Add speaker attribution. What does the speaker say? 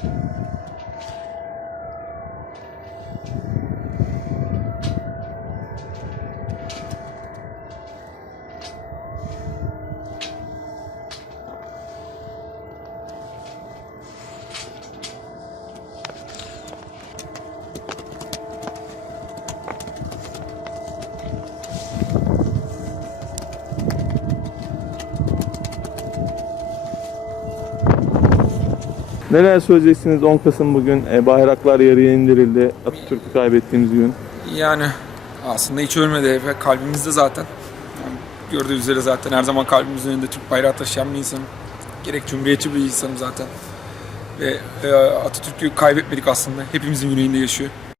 Speaker 1: フフフ。Neler söyleyeceksiniz 10 Kasım bugün e, bayraklar yarıya indirildi. Atatürk'ü kaybettiğimiz gün.
Speaker 2: Yani aslında hiç ölmedi kalbimizde zaten. Yani gördüğünüz üzere zaten her zaman kalbimizin önünde Türk bayrağı taşıyan bir insanım. Gerek cumhuriyetçi bir insanım zaten. Ve e, Atatürk'ü kaybetmedik aslında. Hepimizin yüreğinde yaşıyor.